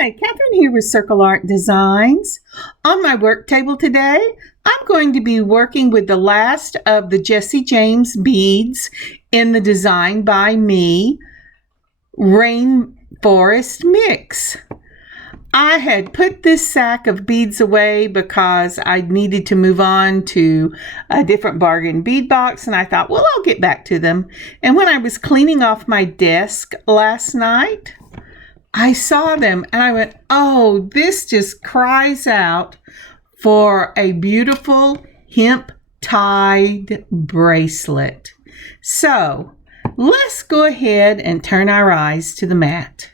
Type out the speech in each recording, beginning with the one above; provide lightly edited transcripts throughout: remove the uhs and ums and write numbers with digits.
Hi, Kathryn here with Circle Art Designs. On my work table today, I'm going to be working with the last of the Jesse James beads in the Design by Me Rainforest mix. I had put this sack of beads away because I needed to move on to a different bargain bead box, and I thought, well, I'll get back to them. And when I was cleaning off my desk last night, I saw them and I went, oh, this just cries out for a beautiful hemp tied bracelet. So let's go ahead and turn our eyes to the mat.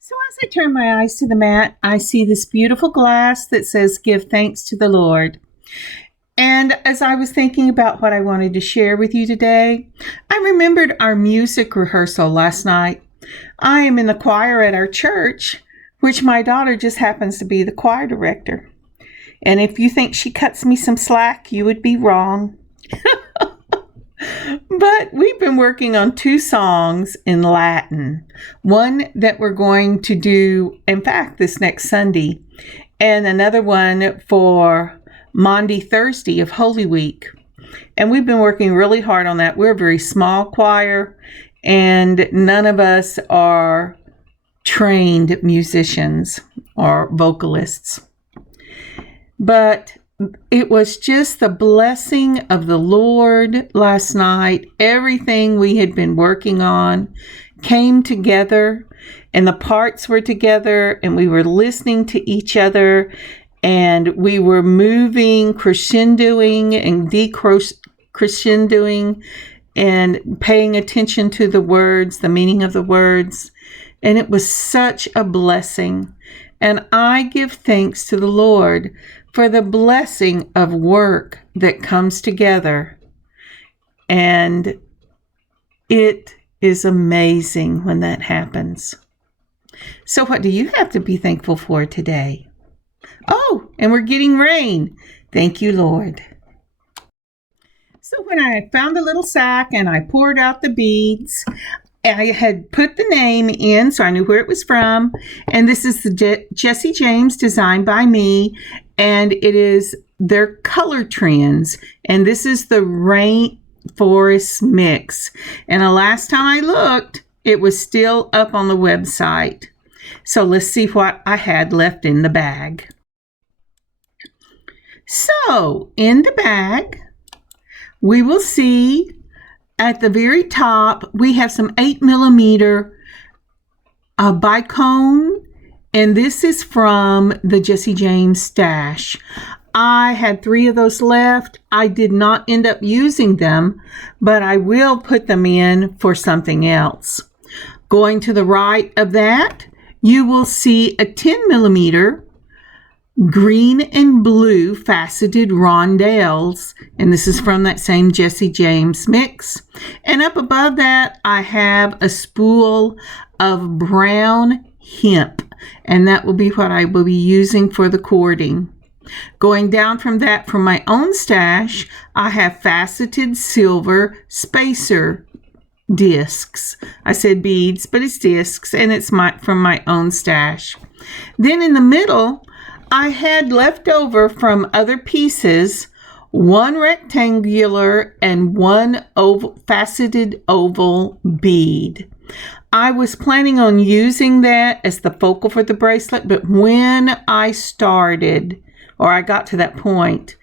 So as I turn my eyes to the mat, I see this beautiful glass that says, "Give thanks to the Lord." And as I was thinking about what I wanted to share with you today, I remembered our music rehearsal last night. I am in the choir at our church, which my daughter just happens to be the choir director. And if you think she cuts me some slack, you would be wrong. But we've been working on 2 songs in Latin. One that we're going to do, in fact, this next Sunday, and another one for Maundy Thursday of Holy Week. And we've been working really hard on that. We're a very small choir, and none of us are trained musicians or vocalists. But it was just the blessing of the Lord last night. Everything we had been working on came together, and the parts were together, and we were listening to each other, and we were moving, crescendoing and decrescendoing, and paying attention to the words, the meaning of the words. And it was such a blessing. And I give thanks to the Lord for the blessing of work that comes together. And it is amazing when that happens. So what do you have to be thankful for today? Oh, and we're getting rain. Thank you, Lord. So when I had found the little sack and I poured out the beads, I had put the name in so I knew where it was from. And this is the Jesse James Design by Me. And it is their color trends. And this is the Rainforest mix. And the last time I looked, it was still up on the website. So let's see what I had left in the bag. So in the bag, we will see at the very top, we have some 8mm bicone, and this is from the Jesse James stash. I had 3 of those left. I did not end up using them, but I will put them in for something else. Going to the right of that, you will see a 10mm green and blue faceted rondelles, and this is from that same Jesse James mix. And up above that, I have a spool of brown hemp, and that will be what I will be using for the cording. Going down from that, from my own stash, I have faceted silver spacer discs. I said beads, but it's discs, and it's from my own stash. Then in the middle, I had left over from other pieces 1 rectangular and 1 faceted oval bead. I was planning on using that as the focal for the bracelet, but when I started, or I got to that point,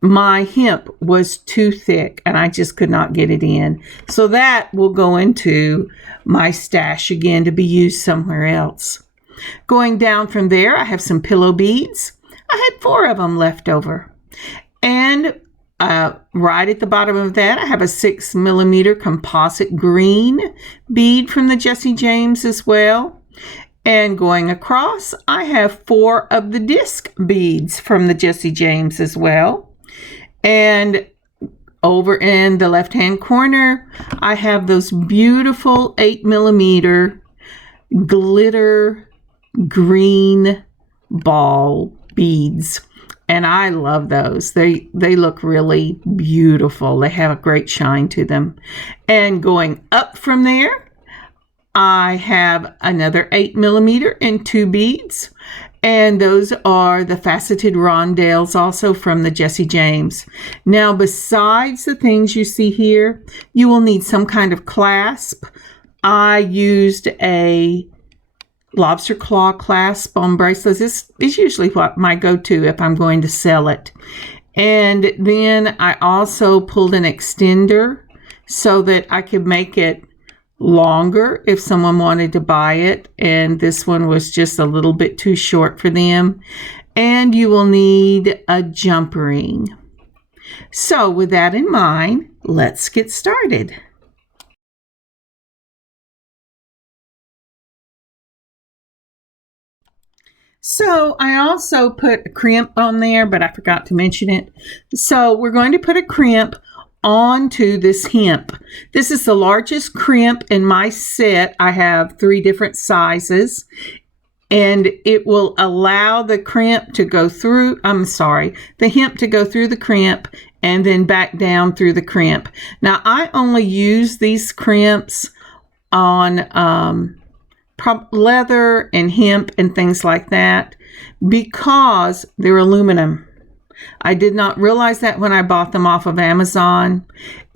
my hemp was too thick and I just could not get it in. So that will go into my stash again to be used somewhere else. Going down from there, I have some pillow beads. I had 4 of them left over. And right at the bottom of that, I have a 6mm composite green bead from the Jesse James as well. And going across, I have 4 of the disc beads from the Jesse James as well. And over in the left-hand corner, I have those beautiful 8mm glitter green ball beads, and I love those. They look really beautiful. They have a great shine to them. And going up from there, I have another 8mm and 2 beads, and those are the faceted rondelles also from the Jesse James. Now, besides the things you see here, you will need some kind of clasp. I used a lobster claw clasp on bracelets. This is usually what my go-to if I'm going to sell it. And then I also pulled an extender so that I could make it longer if someone wanted to buy it, and this one was just a little bit too short for them. And you will need a jump ring. So with that in mind, let's get started. So I also put a crimp on there, but I forgot to mention it. So we're going to put a crimp onto this hemp. This is the largest crimp in my set. I have 3 different sizes, and it will allow the crimp to go through, the hemp to go through the crimp and then back down through the crimp. Now, I only use these crimps on leather and hemp and things like that because they're aluminum. I did not realize that when I bought them off of Amazon,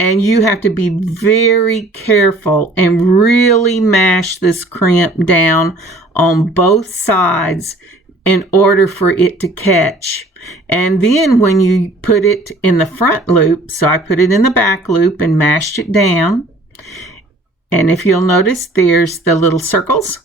and you have to be very careful and really mash this crimp down on both sides in order for it to catch. And then when you put it in the front loop, so I put it in the back loop and mashed it down. And if you'll notice, there's the little circles.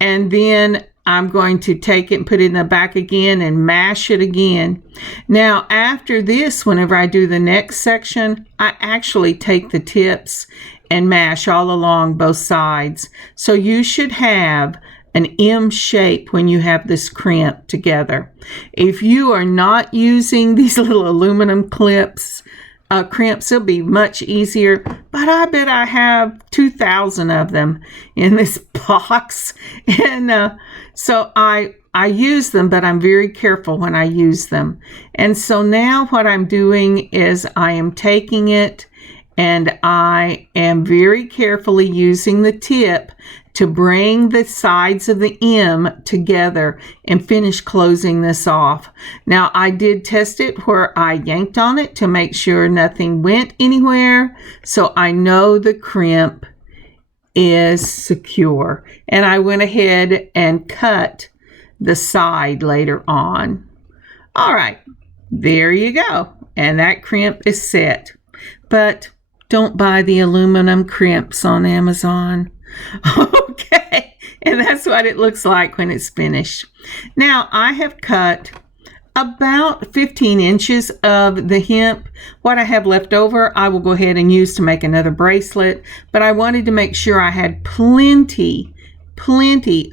And then I'm going to take it and put it in the back again and mash it again. Now, after this, whenever I do the next section, I actually take the tips and mash all along both sides. So you should have an M shape when you have this crimp together. If you are not using these little aluminum crimps, it'll be much easier, but I bet I have 2,000 of them in this box, and so I use them, but I'm very careful when I use them. And so now what I'm doing is I am taking it and I am very carefully using the tip to bring the sides of the M together and finish closing this off. Now, I did test it where I yanked on it to make sure nothing went anywhere, so I know the crimp is secure. And I went ahead and cut the side later on. All right, there you go. And that crimp is set. But don't buy the aluminum crimps on Amazon. Okay, and that's what it looks like when it's finished. Now, I have cut about 15 inches of the hemp. What I have left over, I will go ahead and use to make another bracelet, but I wanted to make sure I had plenty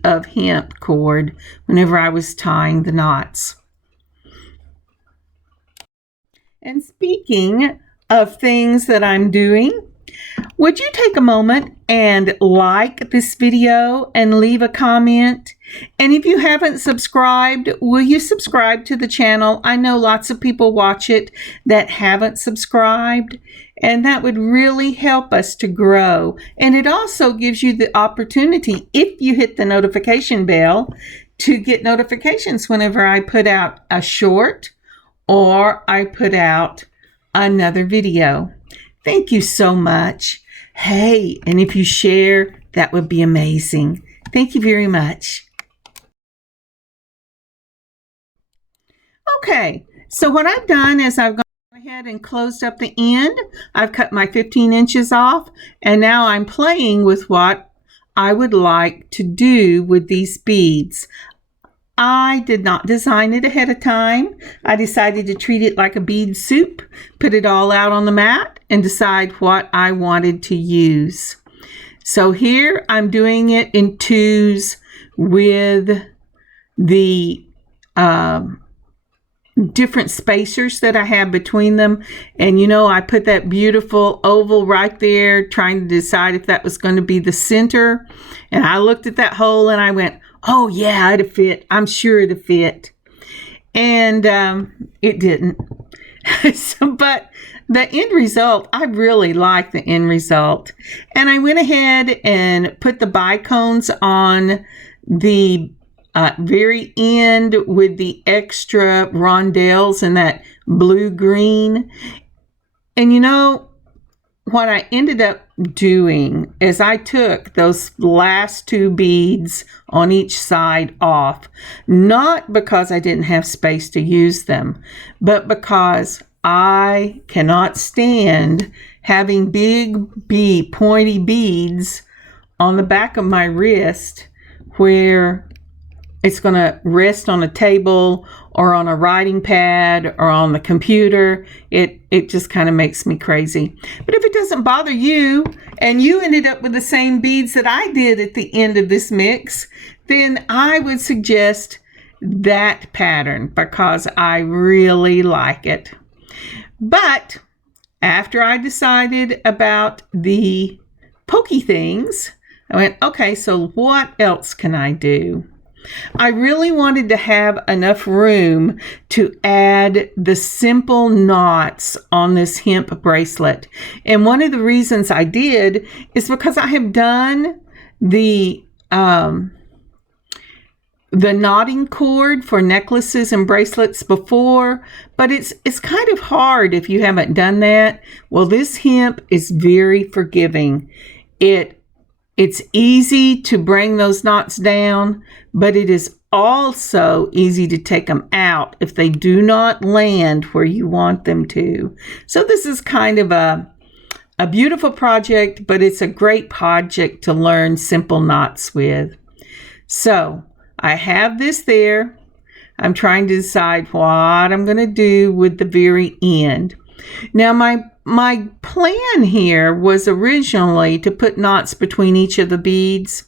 of hemp cord whenever I was tying the knots. And speaking of things that I'm doing, would you take a moment and like this video and leave a comment? And if you haven't subscribed, will you subscribe to the channel? I know lots of people watch it that haven't subscribed, and that would really help us to grow. And it also gives you the opportunity, if you hit the notification bell, to get notifications whenever I put out a short or I put out another video. Thank you so much. Hey, and if you share, that would be amazing. Thank you very much. Okay, so what I've done is I've gone ahead and closed up the end. I've cut my 15 inches off, and now I'm playing with what I would like to do with these beads. I did not design it ahead of time. I decided to treat it like a bead soup, put it all out on the mat, and decide what I wanted to use. So here I'm doing it in twos with the different spacers that I have between them. And you know, I put that beautiful oval right there, trying to decide if that was going to be the center. And I looked at that hole and I went, oh yeah, it'd fit. I'm sure it'd fit. And it didn't. But the end result, I really like the end result. And I went ahead and put the bicones on the very end with the extra rondelles and that blue-green. And you know, what I ended up doing is I took those last two beads on each side off, not because I didn't have space to use them, but because I cannot stand having big pointy beads on the back of my wrist where it's going to rest on a table or on a writing pad or on the computer. It just kind of makes me crazy. But if it doesn't bother you and you ended up with the same beads that I did at the end of this mix, then I would suggest that pattern because I really like it. But after I decided about the pokey things, I went, okay, so what else can I do? I really wanted to have enough room to add the simple knots on this hemp bracelet. And one of the reasons I did is because I have done the knotting cord for necklaces and bracelets before, but it's kind of hard if you haven't done that. Well, this hemp is very forgiving. It's easy to bring those knots down, but it is also easy to take them out if they do not land where you want them to. So this is kind of a beautiful project, but it's a great project to learn simple knots with. So I have this there. I'm trying to decide what I'm going to do with the very end. Now my plan here was originally to put knots between each of the beads,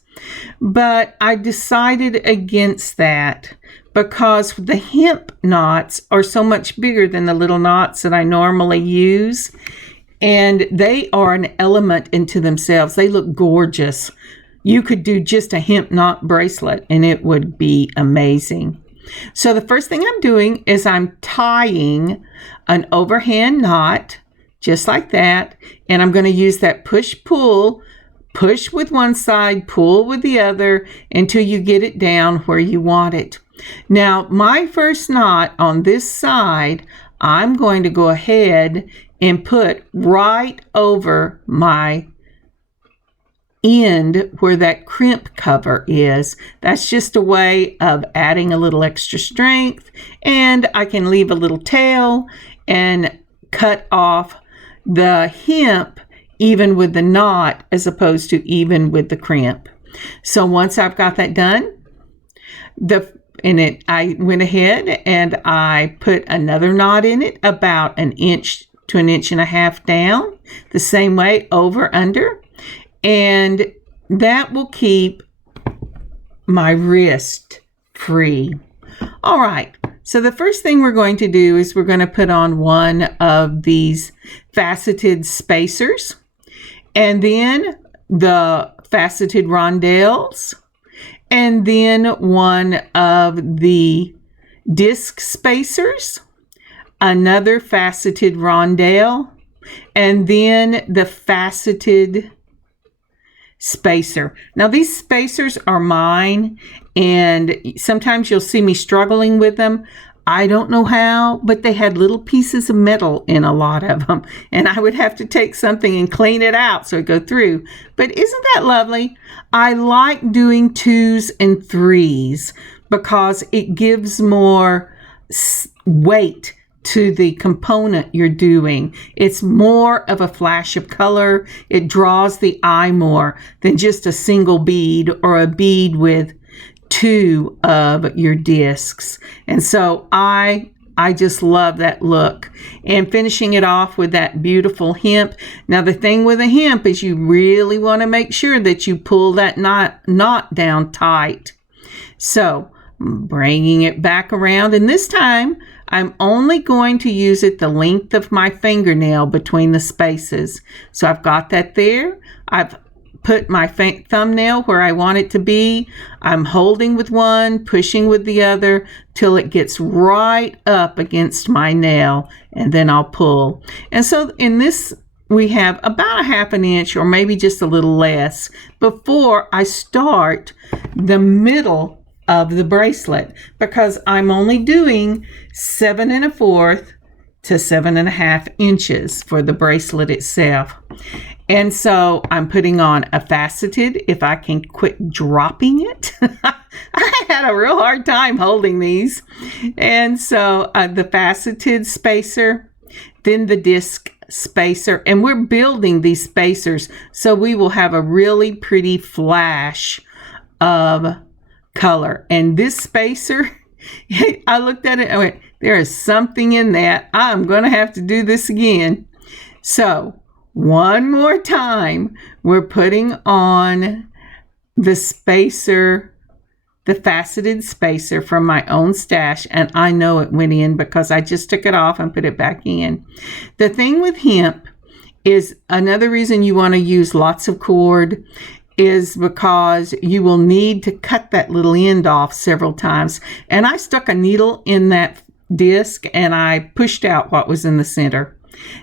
but I decided against that because the hemp knots are so much bigger than the little knots that I normally use, and they are an element into themselves. They look gorgeous. You could do just a hemp knot bracelet and it would be amazing. So the first thing I'm doing is I'm tying an overhand knot just like that, and I'm going to use that push-pull, push with one side, pull with the other until you get it down where you want it. Now, my first knot on this side, I'm going to go ahead and put right over my end where that crimp cover is. That's just a way of adding a little extra strength, and I can leave a little tail and cut off the hemp even with the knot as opposed to even with the crimp. So once I've got that done, I went ahead and I put another knot in it about 1 inch to 1.5 inches down, the same way over under, and that will keep my wrist free. All right. So the first thing we're going to do is we're going to put on one of these faceted spacers, and then the faceted rondelles, and then one of the disc spacers, another faceted rondelle, and then the faceted spacer. Now these spacers are mine, and sometimes you'll see me struggling with them. I don't know how, but they had little pieces of metal in a lot of them, and I would have to take something and clean it out so it go through. But isn't that lovely? I like doing 2s and 3s because it gives more weight to the component you're doing. It's more of a flash of color. It draws the eye more than just a single bead or a bead with 2 of your discs. And so I just love that look. And finishing it off with that beautiful hemp. Now the thing with a hemp is you really want to make sure that you pull that knot down tight. So bringing it back around, and this time I'm only going to use it the length of my fingernail between the spaces. So I've got that there. I've put my thumbnail where I want it to be. I'm holding with one, pushing with the other till it gets right up against my nail, and then I'll pull. And so in this, we have about a half an inch or maybe just a little less before I start the middle of the bracelet, because I'm only doing 7 1/4 to 7.5 inches for the bracelet itself. And so I'm putting on a faceted, if I can quit dropping it. I had a real hard time holding these. And so the faceted spacer, then the disc spacer, and we're building these spacers so we will have a really pretty flash of color. And this spacer, I looked at it and I went, there is something in that. I'm going to have to do this again. So one more time, we're putting on the spacer, the faceted spacer from my own stash, and I know it went in because I just took it off and put it back in. The thing with hemp is, another reason you want to use lots of cord is because you will need to cut that little end off several times. And I stuck a needle in that disc and I pushed out what was in the center.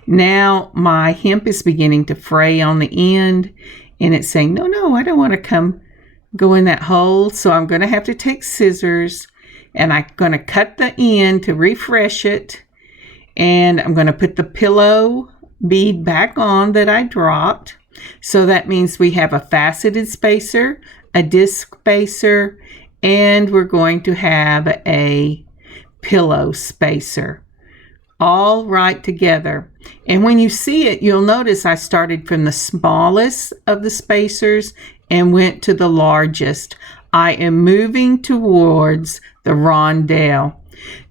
Now my hemp is beginning to fray on the end, and it's saying, no, I don't want to go in that hole. So I'm going to have to take scissors, and I'm going to cut the end to refresh it. And I'm going to put the pillow bead back on that I dropped. So that means we have a faceted spacer, a disc spacer, and we're going to have a pillow spacer, all right together. And when you see it, you'll notice I started from the smallest of the spacers and went to the largest. I am moving towards the rondelle.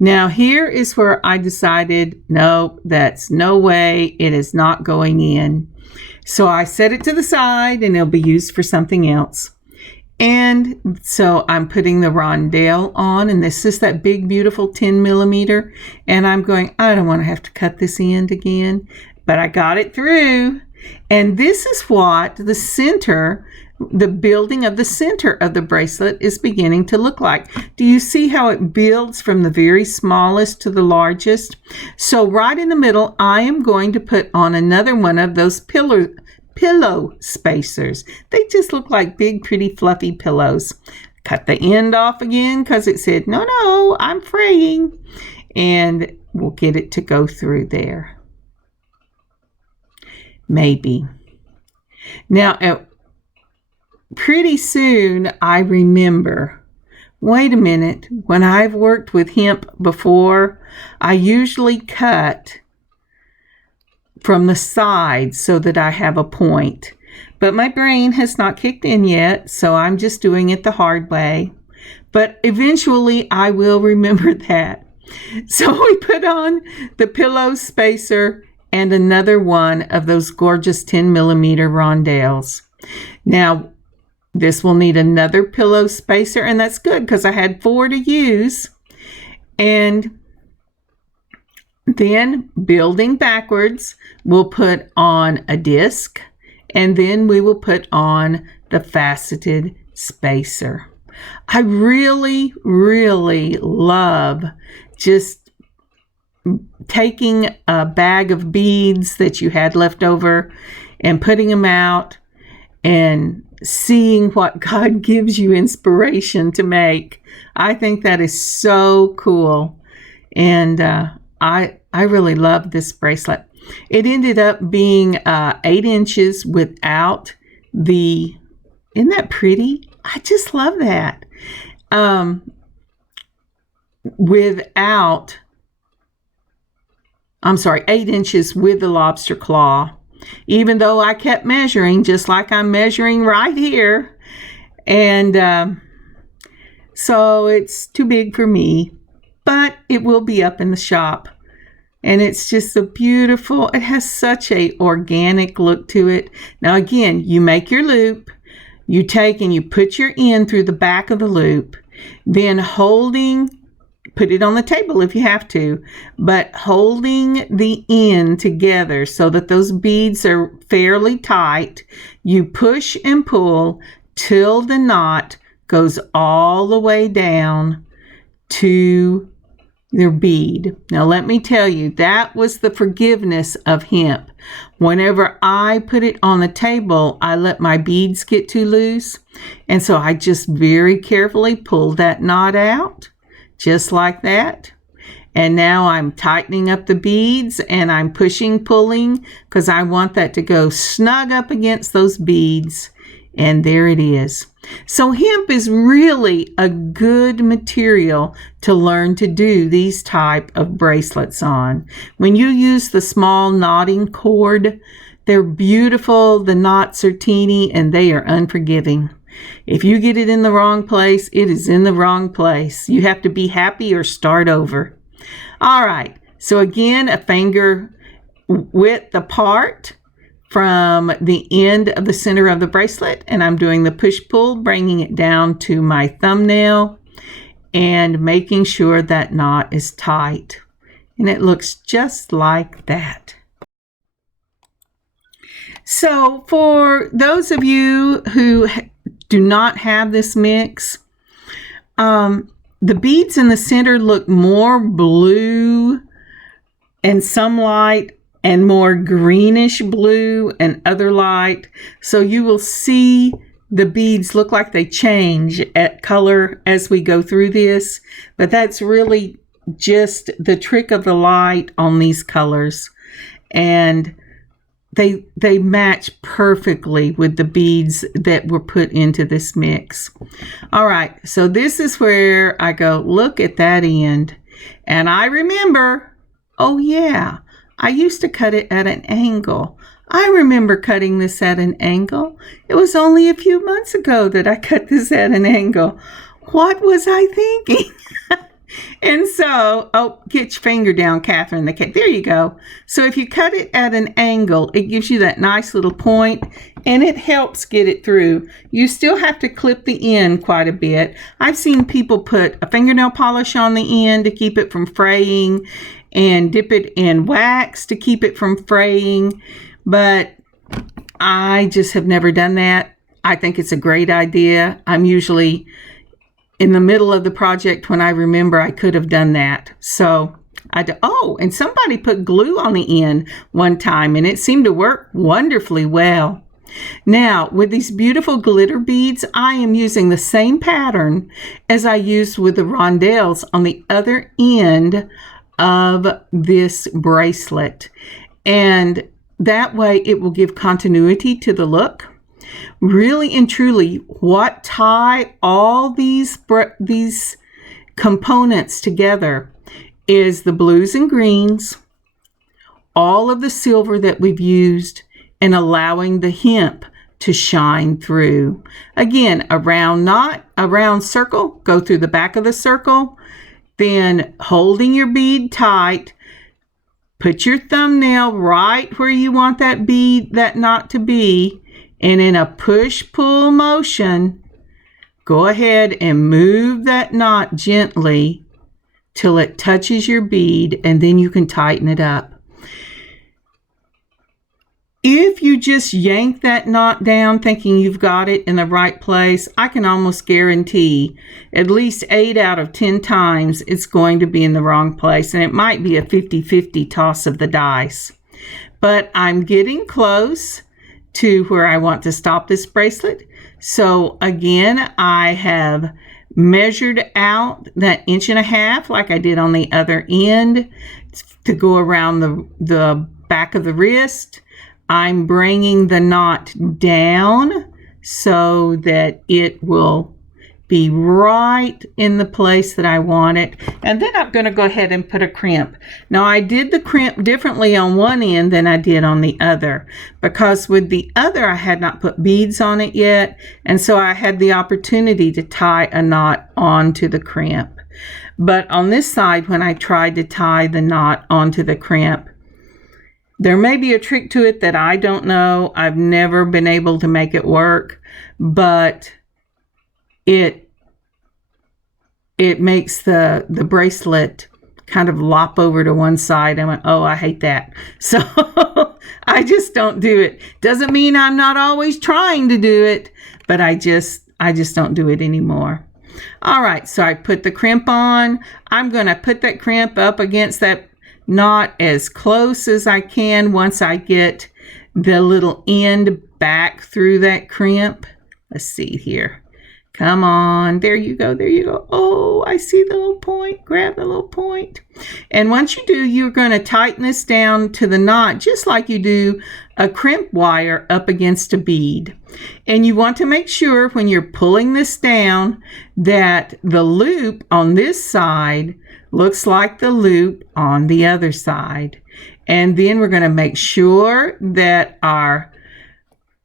Now here is where I decided, no, that's no way, it is not going in. So I set it to the side and it'll be used for something else. And so I'm putting the rondelle on, and this is that big, beautiful 10 millimeter. And I'm going, I don't want to have to cut this end again, but I got it through. And this is what the center, the building of the center of the bracelet is beginning to look like. Do you see how it builds from the very smallest to the largest? So right in the middle, I am going to put on another one of those pillow spacers. They just look like big, pretty, fluffy pillows. Cut the end off again because it said, no, I'm fraying. And we'll get it to go through there. Maybe. Now, pretty soon I remember, wait a minute, when I've worked with hemp before, I usually cut from the side so that I have a point. But my brain has not kicked in yet, so I'm just doing it the hard way. But eventually I will remember that. So we put on the pillow spacer and another one of those gorgeous 10 millimeter rondelles. Now, this will need another pillow spacer, and that's good because I had 4 to use. And then, building backwards, we'll put on a disc, and then we will put on the faceted spacer. I really, really love just taking a bag of beads that you had left over and putting them out and seeing what God gives you inspiration to make. I think that is so cool. And I really love this bracelet. It ended up being 8 inches without the, isn't that pretty? I just love that. Without, I'm sorry, 8 inches with the lobster claw. Even though I kept measuring, just like I'm measuring right here. And so it's too big for me, but it will be up in the shop. And it's just a beautiful, it has such a organic look to it. Now again, you make your loop, you take and you put your end through the back of the loop, then holding put it on the table if you have to, but holding the end together so that those beads are fairly tight, you push and pull till the knot goes all the way down to your bead. Now let me tell you, that was the forgiveness of hemp. Whenever I put it on the table, I let my beads get too loose, and so I just very carefully pulled that knot out, just like that. And now I'm tightening up the beads and I'm pushing, pulling, because I want that to go snug up against those beads. And there it is. So hemp is really a good material to learn to do these type of bracelets on. When you use the small knotting cord, they're beautiful. The knots are teeny and they are unforgiving. If you get it in the wrong place, it is in the wrong place. You have to be happy or start over. All right. So again, a finger width apart from the end of the center of the bracelet, and I'm doing the push-pull, bringing it down to my thumbnail and making sure that knot is tight. And it looks just like that. So for those of you who do not have this mix, the beads in the center look more blue and some light, and more greenish blue and other light. So you will see the beads look like they change at color as we go through this, but that's really just the trick of the light on these colors. And they match perfectly with the beads that were put into this mix. All right, so this is where I go, look at that end. And I remember, oh yeah, I used to cut it at an angle. I remember cutting this at an angle. It was only a few months ago that I cut this at an angle. What was I thinking? And so, oh, get your finger down, Kathryn. There you go. So if you cut it at an angle, it gives you that nice little point, and it helps get it through. You still have to clip the end quite a bit. I've seen people put a fingernail polish on the end to keep it from fraying, and dip it in wax to keep it from fraying, but I just have never done that. I think it's a great idea. I'm usually in the middle of the project when I remember I could have done that. So and somebody put glue on the end one time, and it seemed to work wonderfully well. Now, with these beautiful glitter beads, I am using the same pattern as I used with the rondelles on the other end of this bracelet, and that way it will give continuity to the look. Really and truly, what tie all these components together is the blues and greens, all of the silver that we've used, and allowing the hemp to shine through. Again, a round knot, a round circle, go through the back of the circle, then holding your bead tight, put your thumbnail right where you want that bead, that knot to be, and in a push-pull motion, go ahead and move that knot gently till it touches your bead, and then you can tighten it up. If you just yank that knot down thinking you've got it in the right place, I can almost guarantee at least 8 out of 10 times it's going to be in the wrong place, and it might be a 50-50 toss of the dice. But I'm getting close to where I want to stop this bracelet. So again, I have measured out that 1.5 inches like I did on the other end to go around the back of the wrist. I'm bringing the knot down so that it will be right in the place that I want it. And then I'm going to go ahead and put a crimp. Now I did the crimp differently on one end than I did on the other, because with the other I had not put beads on it yet, and so I had the opportunity to tie a knot onto the crimp. But on this side, when I tried to tie the knot onto the crimp, there may be a trick to it that I don't know. I've never been able to make it work, but it it makes the bracelet kind of lop over to one side. I went, oh, I hate that. So I just don't do it. Doesn't mean I'm not always trying to do it, but I just don't do it anymore. All right, so I put the crimp on. I'm going to put that crimp up against that knot as close as I can once I get the little end back through that crimp. Let's see here. Come on. There you go. There you go. Oh, I see the little point. Grab the little point. And once you do, you're going to tighten this down to the knot just like you do a crimp wire up against a bead. And you want to make sure when you're pulling this down that the loop on this side looks like the loop on the other side. And then we're going to make sure that our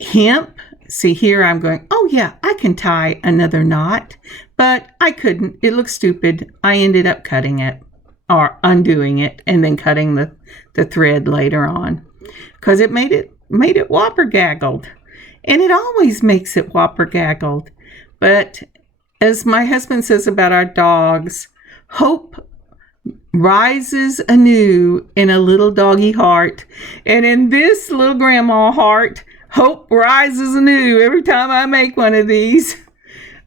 hemp, see here I'm going, oh yeah, I can tie another knot, but I couldn't. It looked stupid. I ended up cutting it or undoing it and then cutting the thread later on because it made it whopper gaggled. And it always makes it whopper gaggled. But as my husband says about our dogs, hope rises anew in a little doggy heart. And in this little grandma heart, hope rises anew every time I make one of these.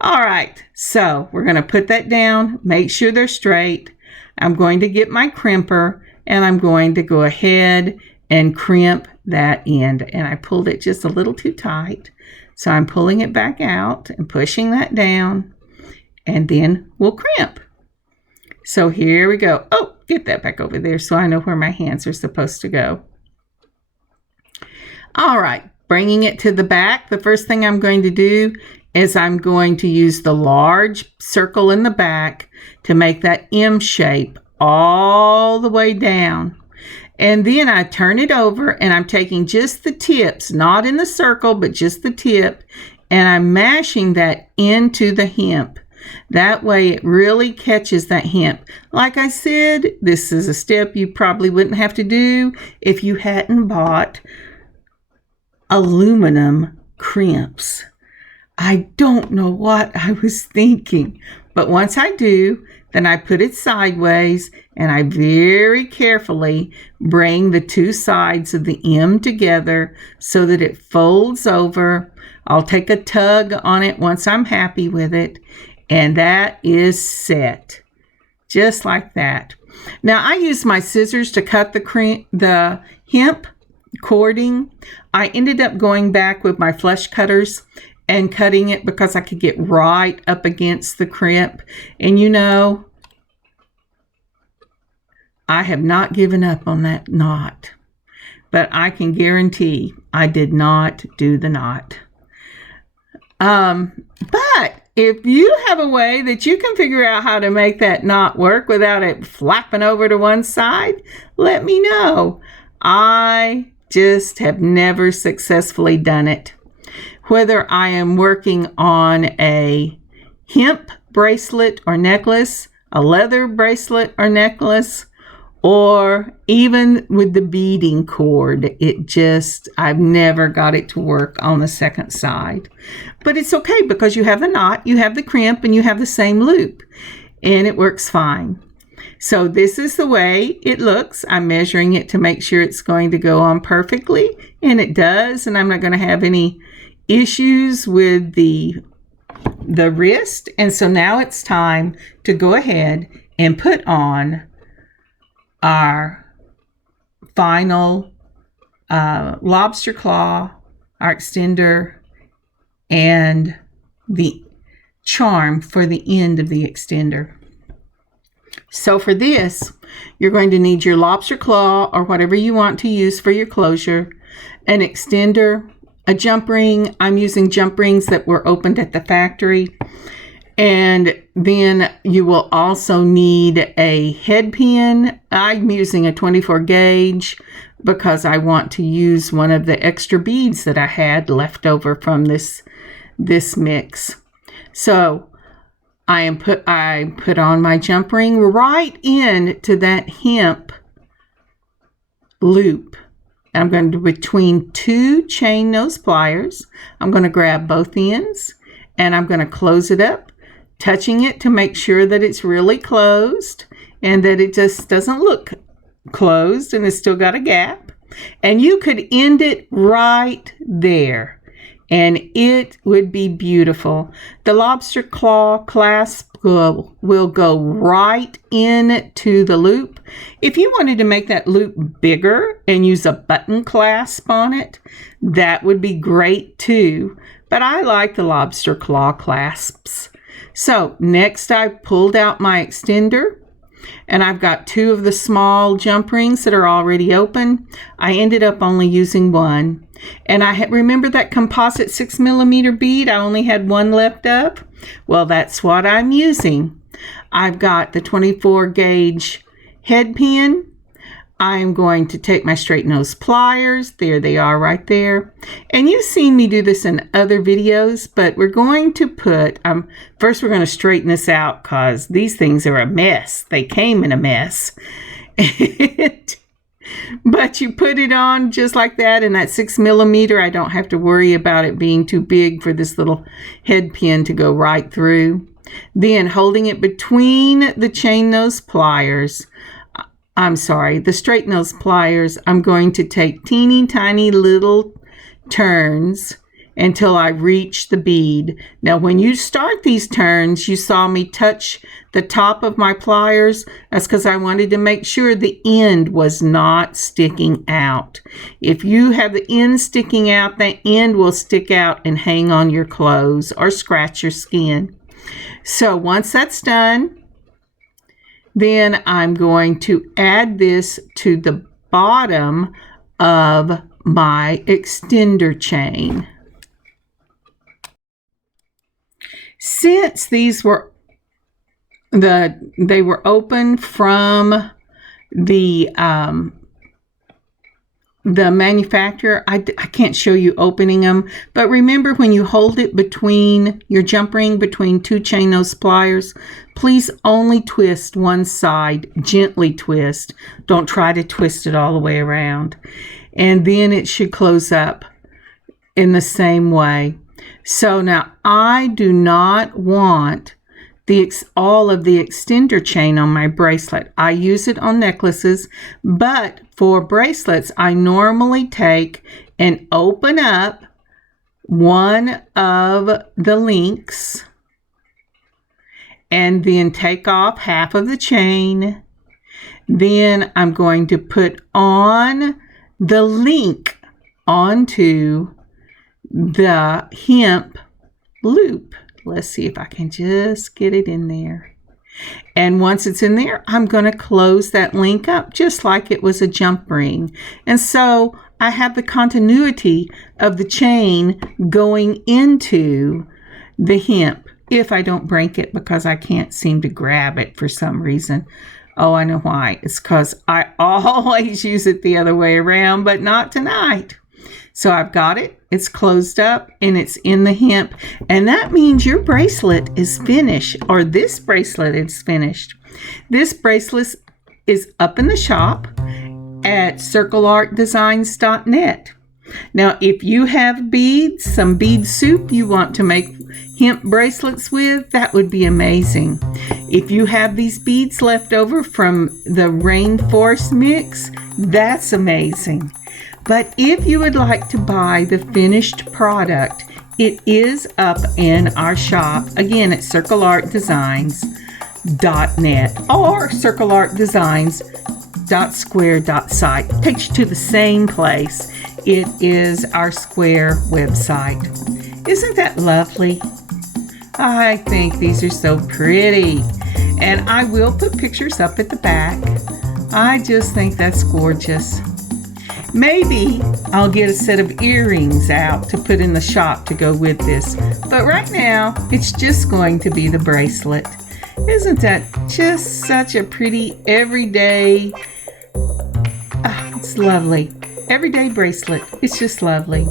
All right, so we're going to put that down, make sure they're straight. I'm going to get my crimper and I'm going to go ahead and crimp that end. And I pulled it just a little too tight. So I'm pulling it back out and pushing that down and then we'll crimp. So here we go. Oh, get that back over there so I know where my hands are supposed to go. All right. Bringing it to the back, the first thing I'm going to do is I'm going to use the large circle in the back to make that M shape all the way down. And then I turn it over and I'm taking just the tips, not in the circle, but just the tip, and I'm mashing that into the hemp. That way it really catches that hemp. Like I said, this is a step you probably wouldn't have to do if you hadn't bought aluminum crimps. I don't know what I was thinking, but once I do, then I put it sideways and I very carefully bring the two sides of the M together so that it folds over. I'll take a tug on it once I'm happy with it, and that is set. Just like that. Now I use my scissors to cut the hemp cording. I ended up going back with my flush cutters and cutting it because I could get right up against the crimp. And you know, I have not given up on that knot, but I can guarantee I did not do the knot. But if you have a way that you can figure out how to make that knot work without it flapping over to one side, let me know. I just have never successfully done it. Whether I am working on a hemp bracelet or necklace, a leather bracelet or necklace, or even with the beading cord, I've never got it to work on the second side. But it's okay because you have the knot, you have the crimp, and you have the same loop, and it works fine. So this is the way it looks. I'm measuring it to make sure it's going to go on perfectly, and it does, and I'm not going to have any issues with the wrist. And so now it's time to go ahead and put on our final lobster claw, our extender, and the charm for the end of the extender. So for this, you're going to need your lobster claw or whatever you want to use for your closure, an extender, a jump ring. I'm using jump rings that were opened at the factory. And then you will also need a head pin. I'm using a 24 gauge because I want to use one of the extra beads that I had left over from this mix. So I put on my jump ring right into that hemp loop. I'm going to, between two chain nose pliers, I'm going to grab both ends and I'm going to close it up touching it to make sure that it's really closed and that it just doesn't look closed and it's still got a gap. And you could end it right there and it would be beautiful. The lobster claw clasp will go right into the loop. If you wanted to make that loop bigger and use a button clasp on it, that would be great too. But I like the lobster claw clasps. So next I pulled out my extender and I've got 2 of the small jump rings that are already open. I ended up only using 1. And I remember that composite 6mm bead I only had 1 left of. Well, that's what I'm using. I've got the 24 gauge head pin. I'm going to take my straight nose pliers. There they are right there. And you've seen me do this in other videos, but we're going to put, first we're going to straighten this out because these things are a mess. They came in a mess. But you put it on just like that, and that 6mm, I don't have to worry about it being too big for this little head pin to go right through. Then holding it between the chain nose pliers, the straight nose pliers, I'm going to take teeny tiny little turns until I reach the bead. Now, when you start these turns, you saw me touch the top of my pliers. That's because I wanted to make sure the end was not sticking out. If you have the end sticking out, the end will stick out and hang on your clothes or scratch your skin. So once that's done, then I'm going to add this to the bottom of my extender chain. Since these were they were open from the manufacturer, I can't show you opening them, but remember when you hold it between your jump ring between 2 chain nose pliers, please only twist one side, gently twist. Don't try to twist it all the way around. And then it should close up in the same way. So now I do not want all of the extender chain on my bracelet. I use it on necklaces, but for bracelets, I normally take and open up one of the links and then take off half of the chain. Then I'm going to put on the link onto the hemp loop. Let's see if I can just get it in there. And once it's in there, I'm going to close that link up just like it was a jump ring. And so I have the continuity of the chain going into the hemp if I don't break it because I can't seem to grab it for some reason. Oh, I know why. It's because I always use it the other way around, but not tonight. So I've got it. It's closed up and it's in the hemp. And that means your bracelet is finished, or this bracelet is finished. This bracelet is up in the shop at circleartdesigns.net. Now, if you have beads, some bead soup you want to make hemp bracelets with, that would be amazing. If you have these beads left over from the Rainforest mix, that's amazing. But if you would like to buy the finished product, it is up in our shop, again at circleartdesigns.net or circleartdesigns.square.site. It takes you to the same place. It is our Square website. Isn't that lovely? I think these are so pretty. And I will put pictures up at the back. I just think that's gorgeous. Maybe I'll get a set of earrings out to put in the shop to go with this. But right now, it's just going to be the bracelet. Isn't that just such a pretty everyday, it's lovely. Everyday bracelet. It's just lovely.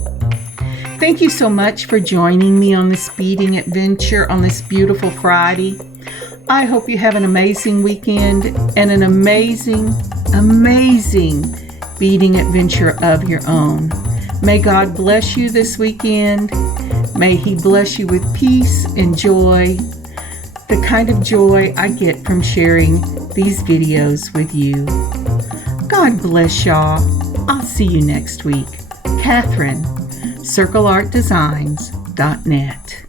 Thank you so much for joining me on this beading adventure on this beautiful Friday. I hope you have an amazing weekend and an amazing, amazing beading adventure of your own. May God bless you this weekend. May He bless you with peace and joy. the kind of joy I get from sharing these videos with you. God bless y'all. I'll see you next week. Kathryn, circleartdesigns.net.